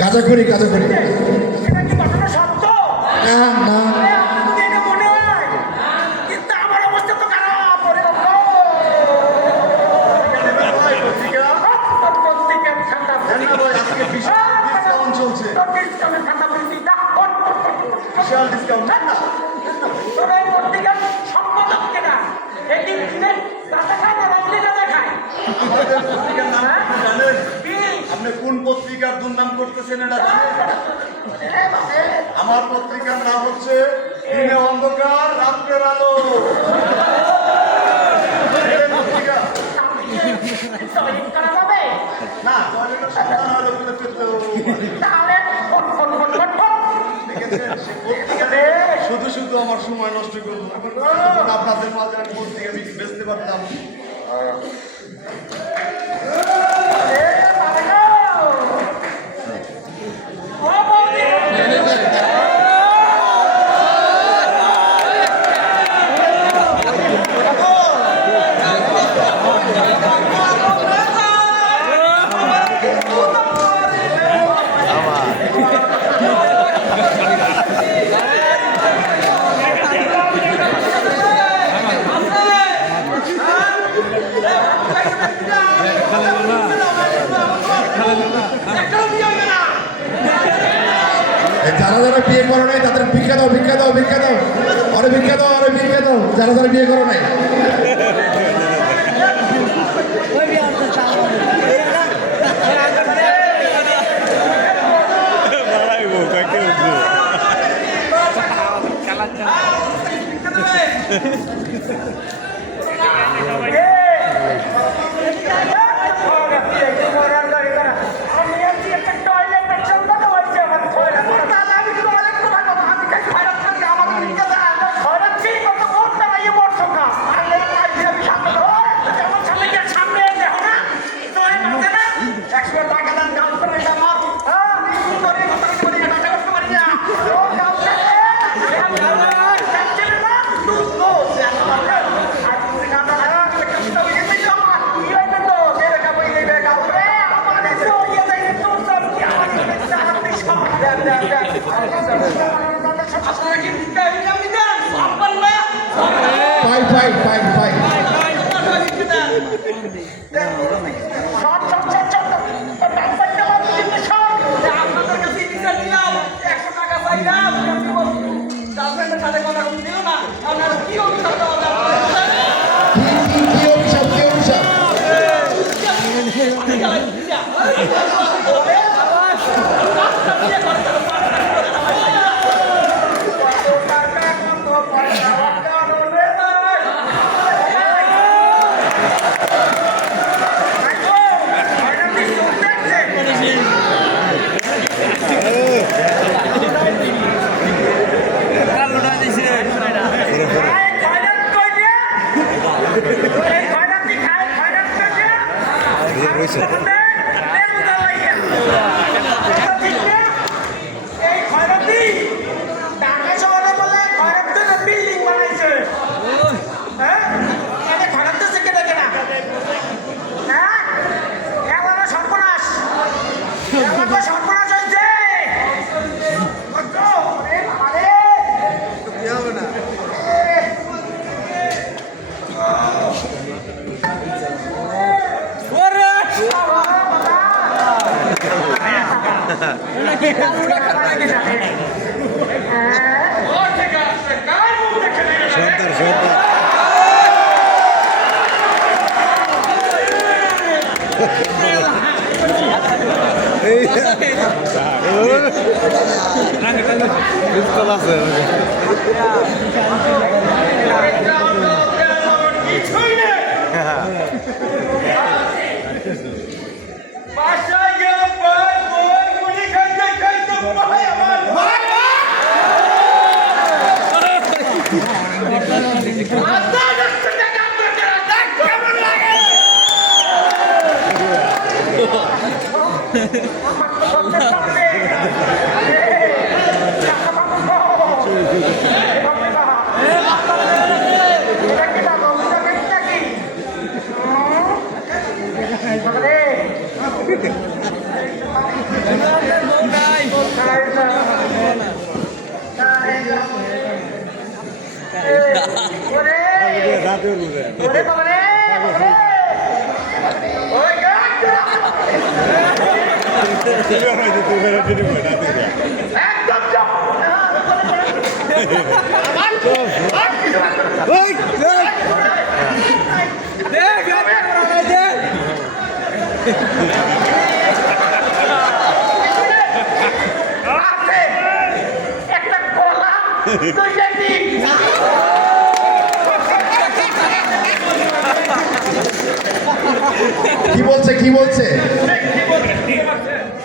গাঁজাখড়ি গাঁজাখড়ি আপনি কোন পত্রিকার দুর্নাম করতেছেন এটা জানেন? আমার পত্রিকার নাম হচ্ছে দিনে অন্ধকার রাত্রের আলো। না শুধু শুধু আমার সময় নষ্ট করবো আপনাদের মাঝে আমি পত্রিকা বেচতে পারতাম। যারা যারা বিয়ে করো নাই তাদের ভিক্ষা দাও ভিক্ষা দাও ভিক্ষা দাও আরে ভিক্ষা দাও আরে ভিক্ষা দাও যারা যারা বিয়ে করো নাই আপনারা কি ভিক্ষা ভিক্ষা দিতেন? সব পাল্লা? পাই পাই পাই পাই আপনারা ভিক্ষা দেন। আপনাদের কাছে ভিক্ষা দিলাম, 100 টাকা চাইলাম, আপনি বলুন, গার্লফ্রেন্ডের সাথে কথা বলতে দিল না, আপনারা কি অভিশাপ দেওয়া যাবে? কি অভিশাপ কি অভিশাপ বাসায় গেলাম ভাই, বই মুড়ি খাইতে খাইতে ভাই আমার ভাই একটা কলা দুইটা ডিম কি বলছে কি বলছে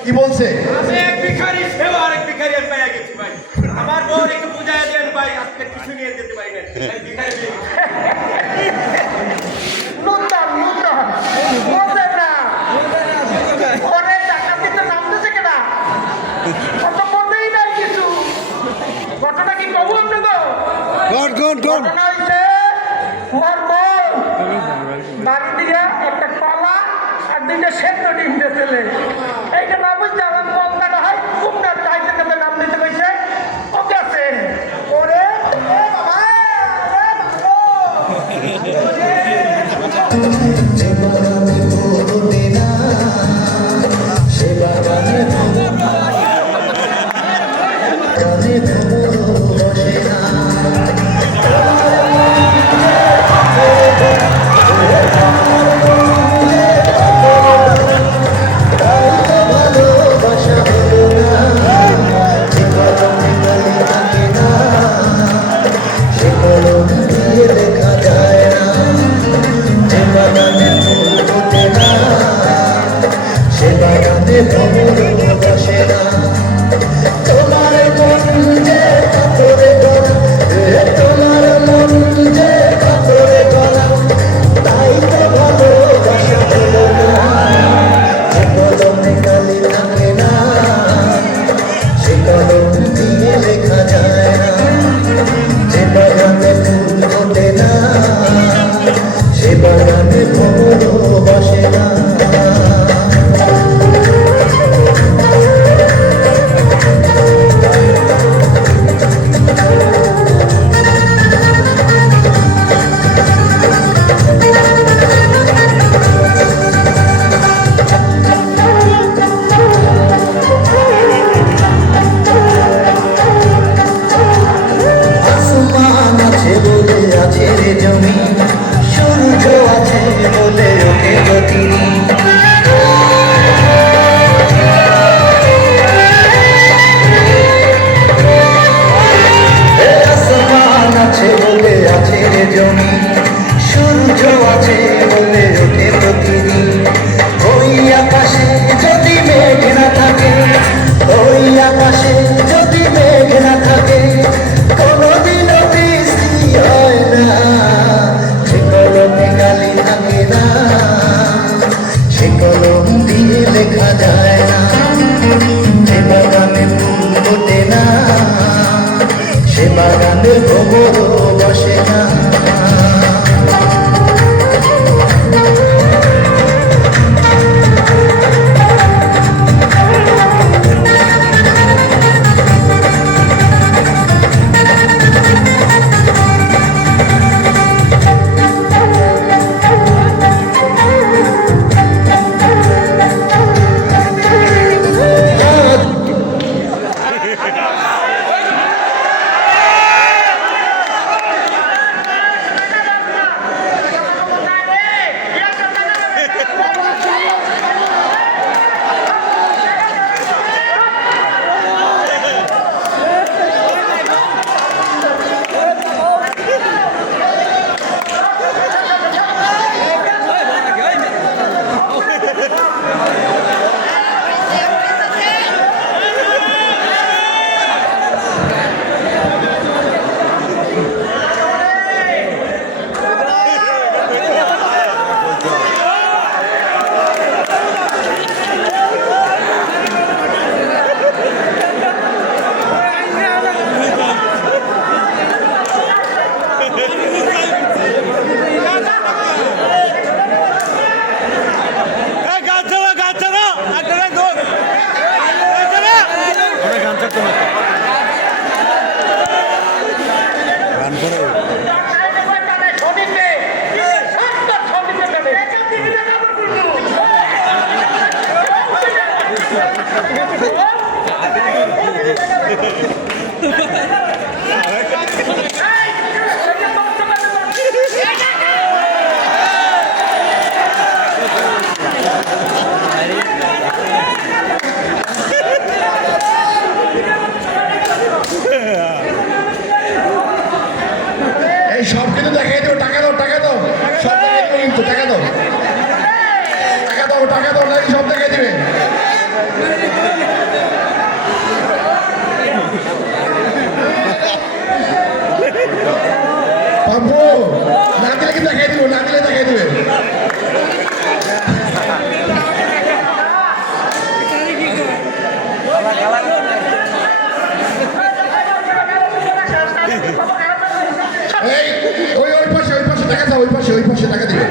কি বলছে আমি এক ভিখারি সেবা আরেক ভিখারি আর পাইয়া গেছি ভাই। আমার বউর একটু বুঝাইয়া দেন ভাই, আজকে কিছু নিয়ে যেতে পারি না। এই ভিখারি পেয়ে গেছি। নূতন নূতন বলবেন না ওরে ডাকাতি তো নামতেছে কেনা কত বলতেই নাই কিছু ঘটনা কি কবু আপনাকে ঘটনা হইছে ওর বউ বাড়ি দিয়ে একটা কলা আর দুইটা সেদ্ধ ডিম দিয়েছিলে এইটা না বুঝতে আমার কলকাতা হয় খুব না চাইতে কেমন নাম দিতে কইছে ওকে আছে ওরে এ বাবা কলম দিয়ে লেখা যায় না, যে বাগানে ফুল ফোটে না সে বাগানে ভ্রমরও বসে না। এই সব কিন্তু দেখাই দেবো, টাকা দাও টাকা দাও, সব দেখাই দেবো কিন্তু টাকা দাও টাকা দাও টাকা দাও, নাকি সব দেখাই দিবে। বাবু না দিলে কি দেখাই দিব, না দিলে দেখাই দিবে। এই ওই ওই পাশে টাকা দাও, ওই পাশে টাকা দিবে।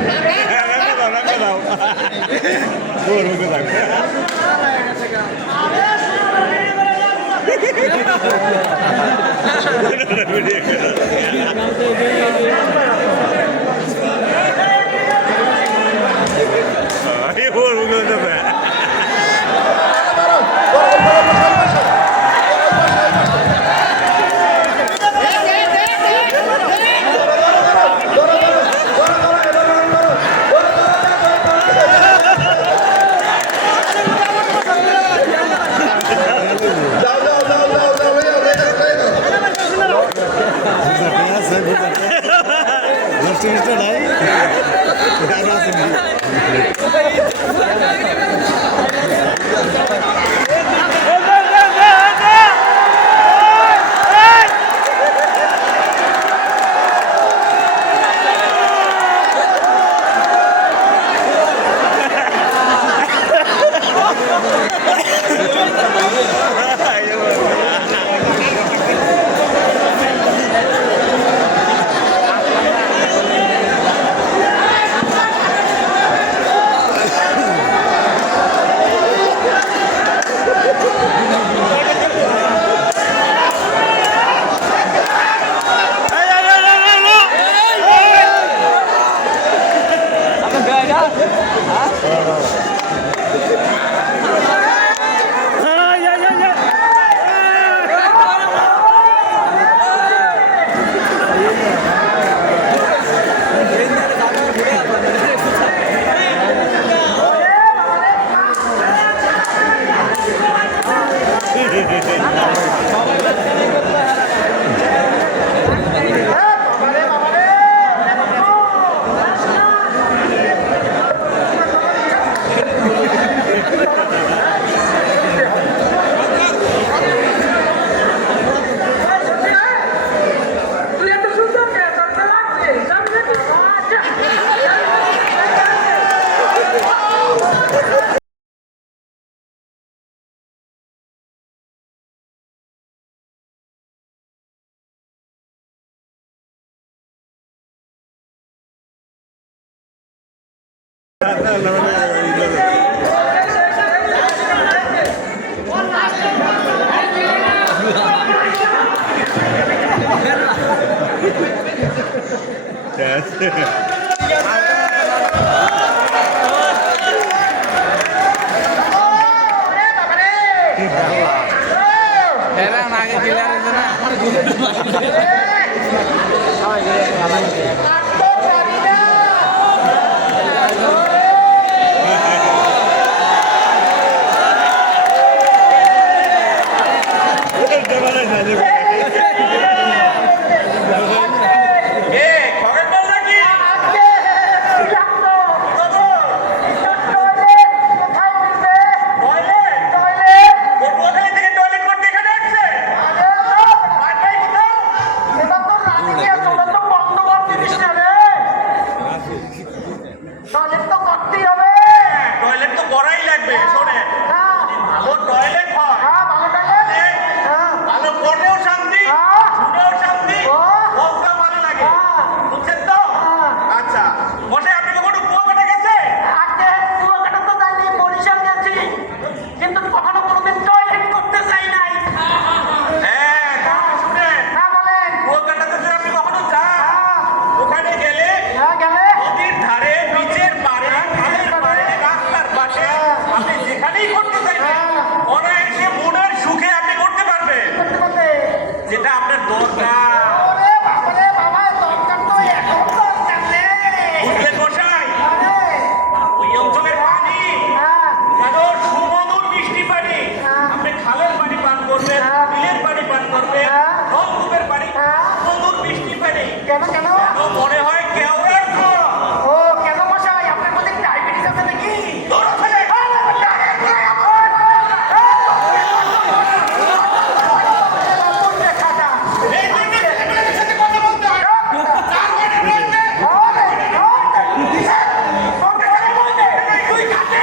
ওরে বাবা রে এরা আগে ক্লিয়ার হয়েছে না টয়লেট তো করাই লাগবে শোনে ভালো টয়লেট হয় ভালো পড়েও শান্তি শুনেও শান্তি বলতেও ভালো লাগে বুঝছেন তো আচ্ছা বসে আপনি কখনো কুয়াকাটা গেছে কিন্তু কখনো কোনোদিন টয়লেট করতে চাই নাই হ্যাঁ তাহলে শুনেন কুয়াকাটাতে যদি আপনি কখনো যান ওখানে গেলে গেলে নদীর ধারে নিচের পাড়ে খালের পাড়ে রাস্তার পাশে আপনি যেখানেই করতে চাইবেন অনায়াসে মনের সুখে আপনি করতে পারবেন করতে করতে যেটা আপনার দরকার ওরে বাবা রে বাবা দরকার তো এখন দরকার নেই বুঝলেন মশাই ওই অঞ্চলের পানি যেন সুমধুর মিষ্টি পানি আপনি খালের পানি পান করবেন বিলের পানি পান করবেন নলকূপের পানি মধুর মিষ্টি পানি কেন কেন তো মনে হয় কেওড়ার জল ও কেন মশাই আপনার মধ্যে ডায়াবেটিস আছে নাকি দূর থেকে এই ছেলেমেয়েদের সাথে কথা বলতে হয় তার মানে রয়েছে তুই কাছে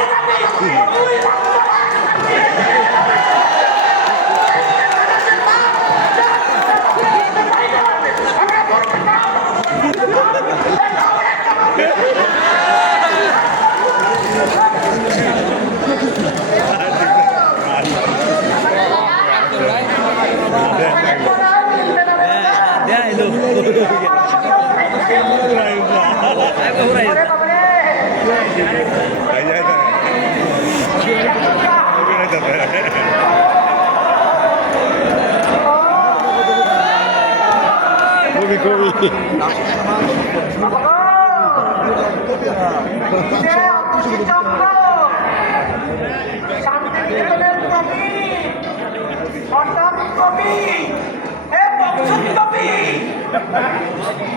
যাবি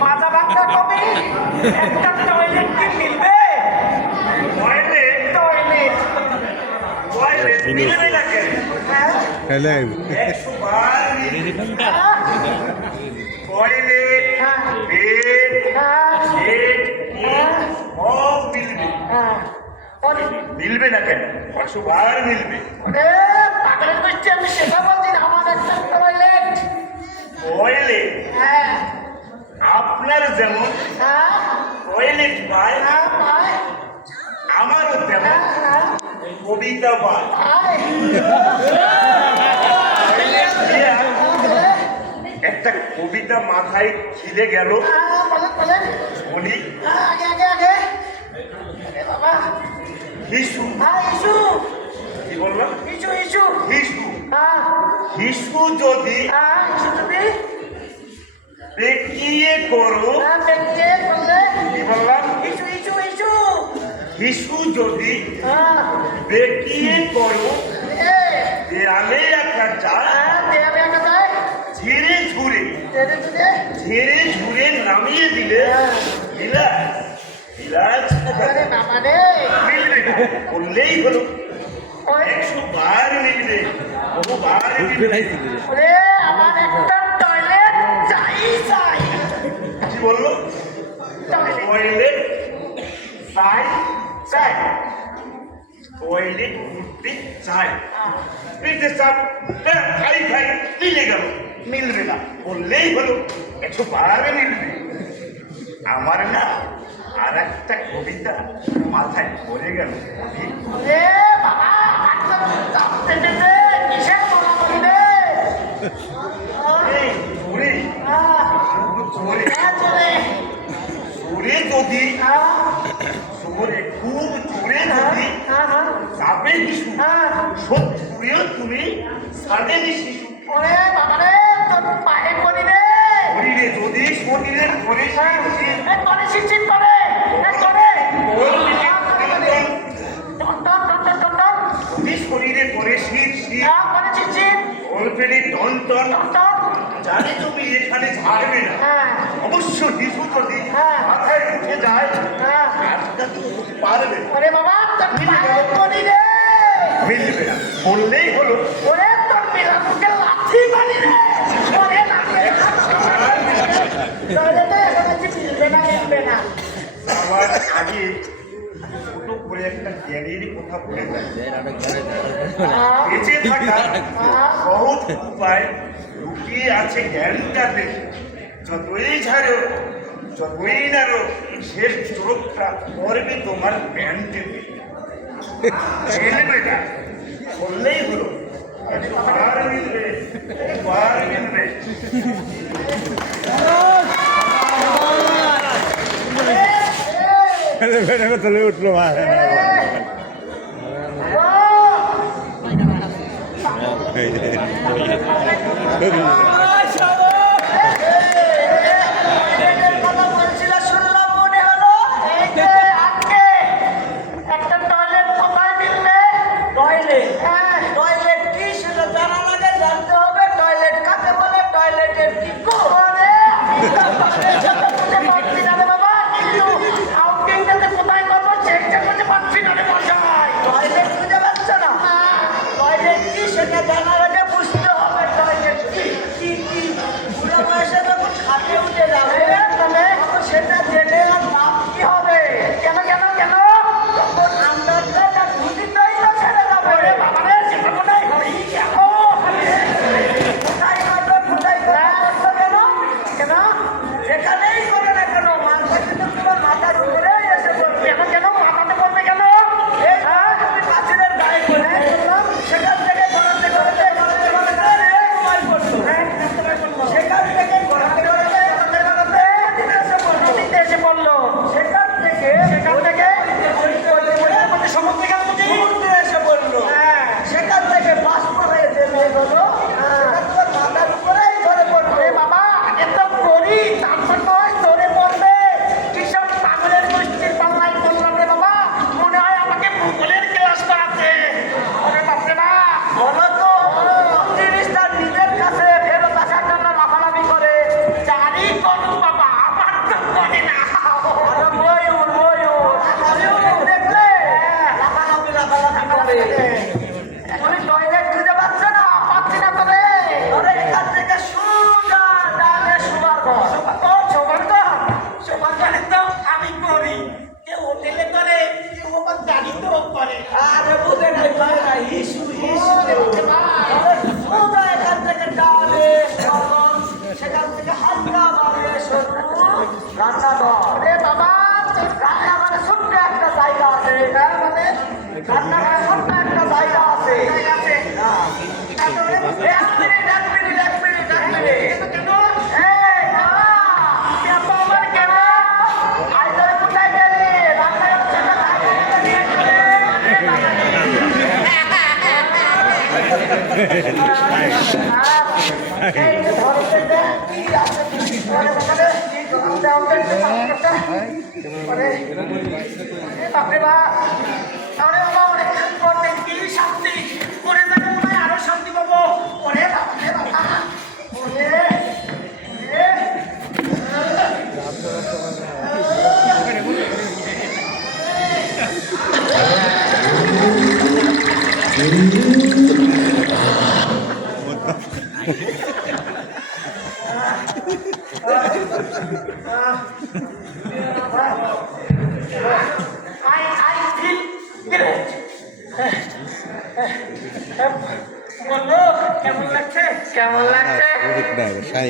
মাজা বাংলা কবি একটা টয়লেট কি মিলবে টয়লেট মিলবে না কেন হ্যাঁ 100 টয়লেট হ্যাঁ বেড হ্যাঁ সব মিলবে হ্যাঁ মিলবে না কেন 100 বার মিলবে পাগলের গোষ্ঠী আমি সেটা বলছি না, আমার একটা টয়লেট টয়লেট হ্যাঁ আপনার যেমন হ্যাঁ টয়লেট পায় হ্যাঁ পাই আমারও তেমন হ্যাঁ কবিতা পায় পাই একটা কবিতা মাথায় খিলে গেল বলেন বলেন বলি আগে আগে আগে আরে বাবা হিসু হ্যাঁ ইস্যু কি বললাম ইস্যু ইস্যু হিসু হ্যাঁ হিসু যদি হ্যাঁ ইস্যু যদি বেকিয়ে করো হ্যাঁ দেখতে বললে কি বললাম ইস্যু ইস্যু ইস্যু হিসু যদি হ্যাঁ বেকিয়ে করো এ দেয়ালে একটা যায় হ্যাঁ দেয়ালে একটা যায় ঝেড়ে ঝুড়ে দেড়ে দুধে ঝেড়ে ঝুড়ে নামিয়ে দিলে বিলাস বিলাস আরে বাবা রে মিলবে না বললেই হলো ওই 100 বার মিলবে বহুবার মিলবে ওরে আমার একটা টয়লেট চাই চাই কি বললো টয়লেট চাই চাই টয়লেট উঠতে চাই পেটে চাপ খাই খাই মিলে গেল মিলবে না বললেই হলো 100 বার মিলবে আমার না আর একটা কবিতা মাথায় পড়ে গেল ওরে বাবা আমার তো চাপ পেটেছে কিসের বলা বলবে এই চোরে হ্যাঁ চোরে হ্যাঁ চলে চোরে তুমি সাজেনি শিশু ওরে বাবা রে তোর পায়ে পড়ি রে শরীরে যদি শরীরে করে এই করে শিরশির করে এই করে টন টন টন টন টন টন যদি শরীরে করে শীত শীত করে শিরশির ওর পেটে টন টন টন টন জানি তুমি এখানে ছাড়বে না হ্যাঁ অবশ্য শিশু যদি হ্যাঁ। মাথায় উঠে যায় হ্যাঁ আজটা তো পারবে না। ওরে বাবা তোর পায়ে পড়ি রে মিলবে না বললেই হলো ওরে তোর মেলা মুখে লাথি মারি রে ওরে লাথি তাহলে তো এখন আজকে মিলবে না মিলবে না আমার আগে ছোট করে একটা জ্ঞানের কথা বলে যায় বেঁচে থাকা সহজ উপায় লুকিয়ে আছে জ্ঞানটাতে যতই ঝাড়ো যতই নাড়ো শেষ চোখটা করবে তোমার প্যান্টে মিলবে না বললেই হলো আর মিলবে আর মিলবে তুলে উঠলো কথা বলছিল শুনলাম মনে হলো এই যে আজকে একটা টয়লেট কোথায় মিলবে টয়লেট হ্যাঁ টয়লেট কি সেটা জানা লাগে জানতে হবে টয়লেট কাকে বলে টয়লেটের কি করে পারছি না রে বাবা কিন্তু আউটিংটাতে কোথায় করবো চেকটা করতে পারছি না রে মশাই টয়লেট খুঁজে পাচ্ছ না টয়লেট কি সেটা জানার আগে বুঝতে হবে টয়লেট কি কি কি বুড়া বয়সে যখন খাটে উঠে যাবে তবে সেটা জেনে আর লাভ কি হবে কেন কেন কেন যখন আন্দাজটা না বুঝিতেই না ছেড়ে যাবে রে বাবা রে সেটা কোথায় হই কেন কোথায় করবে কোথায় করবে কেন কেন যেখানেই করে না কেন মাথা কিন্তু তোমার মাথার উপরে এসে পড়বে কেন কেন মাথাতে পড়বে কেন এই তুমি পাথরের গায়ে করে বললাম সেখান থেকে গড়াতে গড়াতে গড়াতে গড়াতে তোমায় পড়লো সেখান থেকে গড়াতে গড়াতে গড়াতে গড়াতে নদীতে এসে পড়লো সেখান থেকে সমুদ্রে গেল সমুদ্রে এসে পড়লো সেখান থেকে বাষ্প হয়ে যে মেঘ হলো সেটা তোমার মাথার উপরেই ধরে পড়লো বাবা আগে তো পড়ি তারপর নয় ধরে পড়বে কিসব পাগলের গোষ্ঠীর পাল্লায় পড়লাম রে বাবা মনে হয় আমাকে ভূগোলের ক্লাস করাচ্ছে ওরে বাপরে না বলো তো জিনিসটা নিজের কাছে ফেরত আসার জন্য লাফালাফি করে জানি করু বাবা আমার তো করে না আরে ময়ূর দেখলে লাফালাফি করে তুমি টয়লেট খুঁজে পাচ্ছ না পাচ্ছি না তবে আরে এখান থেকে সোজা ডানে শোবার ঘর শোবার ঘরে তো আমি করি কেউ হোটেলে করে কেউ আমার গাড়িতেও করে আরে বুঝে নাই হিসু সোজা এখান থেকে ডানে সরল সেখান থেকে হালকা বাড়ে সরু রান্নাঘর রে বাবা রান্নাঘরে ছোট্ট একটা জায়গা আছে মানে রান্নাঘরে ছোট্ট একটা জায়গা আছে এক মিনিট কেন এই বাবা এত আমার কেন আইদারে কোথায় গেলি রান্নাঘরে সেটা এই যে ধরতে দেখ কি আছে বাপরে বাপ আরে বাবা অনেক করতে কি শান্তি করে যাবে মনে হয় আরো শান্তি পাবো ওরে বাপরে বাবা ওরে I feel great. বললো কেমন লাগছে কেমন লাগছে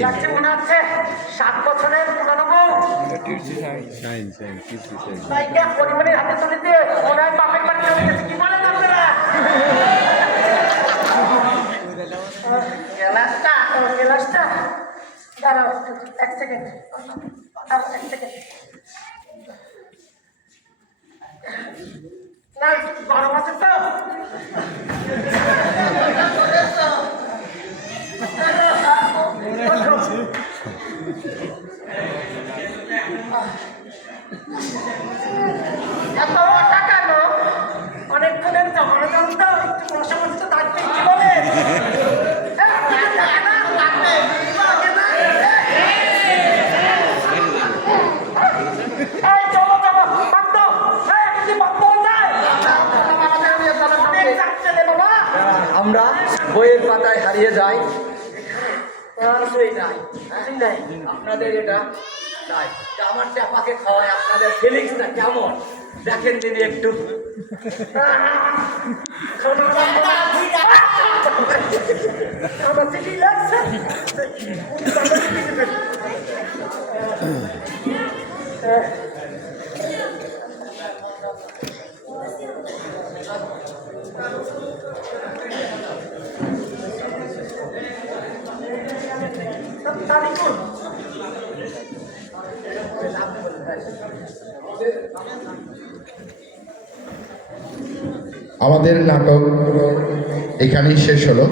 লাগছে মনে হচ্ছে 7 বছরের পুরনো বউ তাইকে পরিবারের হাতে তুলে দিয়ে মনে হয় বাপের বাড়ি চলে গেছে কি বলেন আপনারা গ্লাসটা দাঁড়াও 1 সেকেন্ড না গরম আছে তো আমরা বইয়ের পাতায় হারিয়ে যাই, কিছুই নাই কিছুই নাই আপনাদের এটা নাই। তা আমার চাপাকে খাওয়ায় আপনাদের ফিলিংসটা কেমন দেখেন তিনি একটু। আমার চিঠি লাগছে আমাদের নাটক এখানেই শেষ হলো।